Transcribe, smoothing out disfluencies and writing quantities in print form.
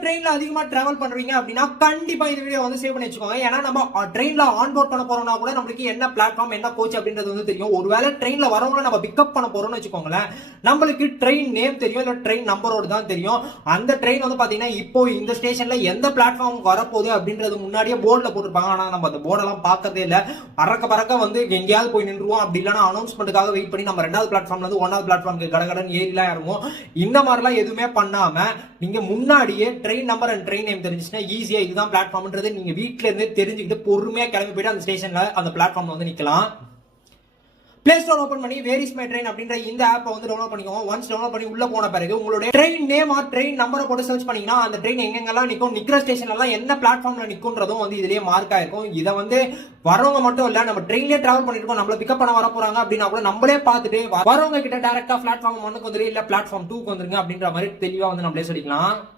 ட்ரெயின்ல அதிகமா டிராவல் பண்றீங்க அப்படின்னா கண்டிப்பா இந்த வீடியோ வந்து சேவ் பண்ணி வச்சுக்கோங்க. ஏன்னா நம்ம ட்ரெயின்ல ஆன் போர்ட் பண்ண போறோம்னா கூட நம்மளுக்கு என்ன பிளாட்ஃபார்ம் என்ன கோச் அப்படின்றது வந்து தெரியும். ஒருவேளை ட்ரெயின்ல வரவங்க நம்ம பிக்கப் பண்ண போறோம்னு வச்சுக்கோங்களேன், நம்மளுக்கு ட்ரெயின் நேம் தெரியும், இல்ல ட்ரெயின் நம்பரோடு தான் தெரியும். அந்த ட்ரெயின் வந்து பாத்தீங்கன்னா இப்போ இந்த ஸ்டேஷன்ல எந்த பிளாட்ஃபார்ம் வரப்போகுது அப்படின்றது முன்னாடியே போர்டுல போட்டிருப்பாங்க. ஆனா நம்ம அந்த போர்டெல்லாம் பார்க்கறதே இல்ல. பறக்க வந்து எங்கேயாவது போய் நின்றுவோம். அப்படி இல்லைன்னா அனௌன்ஸ்மெண்ட்டுக்காக வெயிட் பண்ணி நம்ம 2வது பிளாட்ஃபார்ம்ல இருந்து 1வது பிளாட்ஃபார்முக்கு கடகடன் ஏறிலாம் இறங்குவோம். இந்த மாதிரிலாம் எதுவுமே பண்ணாம நீங்க முன்னாடியே train number and train name தெரிஞ்சுச்சுன்னா ஈஸியா இதுதான் பிளாட்ஃபார்ம்ன்றது நீங்க வீட்ல இருந்தே தெரிஞ்சுக்கிட்டு பொறுமையா கிளம்பி போயிட்டு அந்த ஸ்டேஷன்ல அந்த பிளாட்ஃபார்ம்ல வந்து நிக்கலாம். பிளே ஸ்டோர் ஓபன் பண்ணி வேர் இஸ் மை ட்ரெயின் அப்படின்ற இந்த ஆப்பை வந்து டவுன்லோட் பண்ணிக்கோங்க. ஒன்ஸ் டவுன்லோட் பண்ணி உள்ள போன பிறகு உங்களுடைய ட்ரெயின் நேம் ஆர் ட்ரெயின் நம்பரை போட்டு சர்ச் பண்ணீங்கன்னா அந்த ட்ரெயின் எங்கெங்கெல்லாம் நிற்கும், நிக்கிற ஸ்டேஷன் எல்லாம் என்ன பிளாட்ஃபார்ம்ல நிற்கும்ன்றதும் வந்து இதுலயே மார்க் ஆயிருக்கும். இதை வந்து வரவங்க மட்டும் இல்ல, நம்ம ட்ரெயின்லயே டிராவல் பண்ணிட்டு இருக்கோம், நம்மள பிக்கப் பண்ண வர போறாங்க அப்படின்னா கூட நம்மளே பார்த்துட்டு வரவங்க கிட்ட டைரக்டா பிளாட்ஃபார்ம் 1க்கு வந்துரு இல்ல பிளாட்ஃபார்ம் 2க்கு வந்துருங்க அப்படின்ற மாதிரி தெளிவா வந்து நம்மளே சொல்லிக்கலாம்.